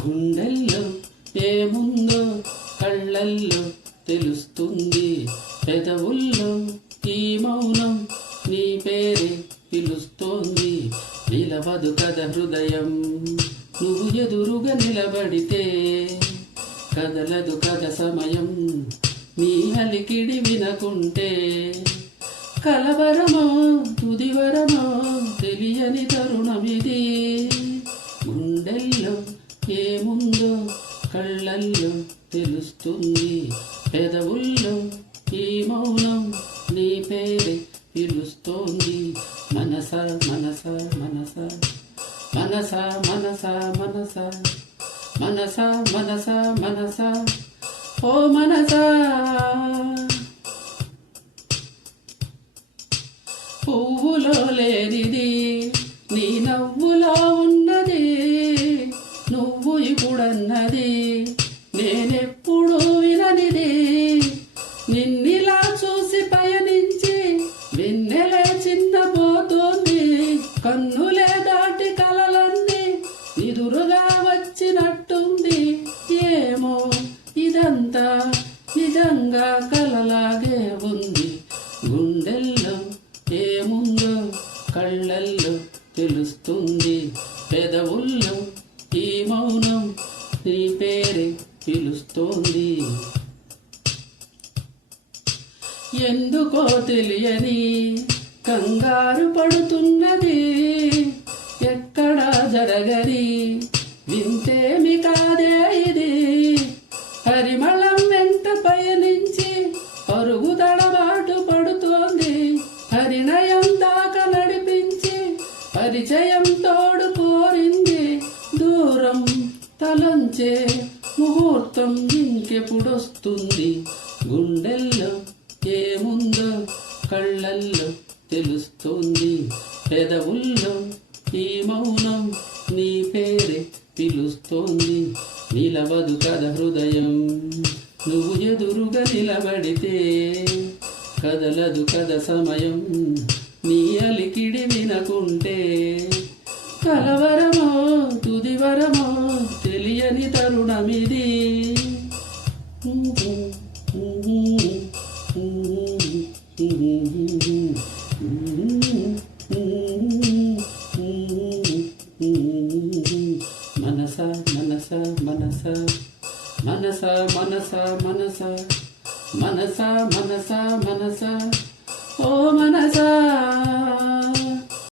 గుండెల్లో ఏముందో కళ్ళల్లో తెలుస్తుంది, పెదవుల్లో ఈ మౌనం నీ పేరే పిలుస్తోంది. నిలవదు కథ హృదయం నువ్వు ఎదురుగా నిలబడితే, కదలదు కథ సమయం నీ అలికిడి వినకుంటే. కలవరమో తుదివరమో తెలియని తరుణమిది, గుండెల్లో ఏముందో కళ్ళల్లో తెలుస్తుంది, పెదవుల్లో ఈ మౌనం నీ పేరే పిలుస్తోంది. మనస మనస మనస మనస మనస మనస మనస మనస మనస ఓ మనస. పువ్వులో లేనిది నీ నవ్వులో ఉన్నది, నువ్వు ఇప్పుడన్నది నేనెప్పుడు విననిది. నిన్నిలా చూసి పయనించి వెన్నెలే చిన్నపోతుంది, కన్నులే దాటి కలలన్నీ ఎదురుగా వచ్చినట్టుంది. ఏమో ఇదంతా నిజంగా కలలాగే ఉంది, గుండెల్లో ఏముందో కళ్ళల్లో తెలుస్తుంది, పెదవుల్లో ఈ మౌనం నీ పేరే పిలుస్తోంది. ఎందుకో తెలియని కంగారు పడుతున్నది, ఎక్కడా జరగని వింతేమి కాదే ఇది. పరిమళం వెంట పయనించి పరుగుదడబాటు పడుతోంది, పరిణయం దాకా నడిపించి పరిచయం తోడు కోరింది. దూరం తలంచే ముహూర్తం ఇంకెప్పుడొస్తుంది, గుండెల్లో ఏముందో కళ్ళల్లో తెలుస్తోంది, పెదవుల్లో ఈ మౌనం నీ పేరే పిలుస్తోంది. నిలవదు కథ హృదయం నువ్వు ఎదురుగా నిలబడితే, కదలదు కథ సమయం నీ అలికిడి వినకుంటే. కలవరమో తుదివరమో తెలియని తరుణమిది, మనస మనస మనస మనస మనస మనస మనస మనస మనస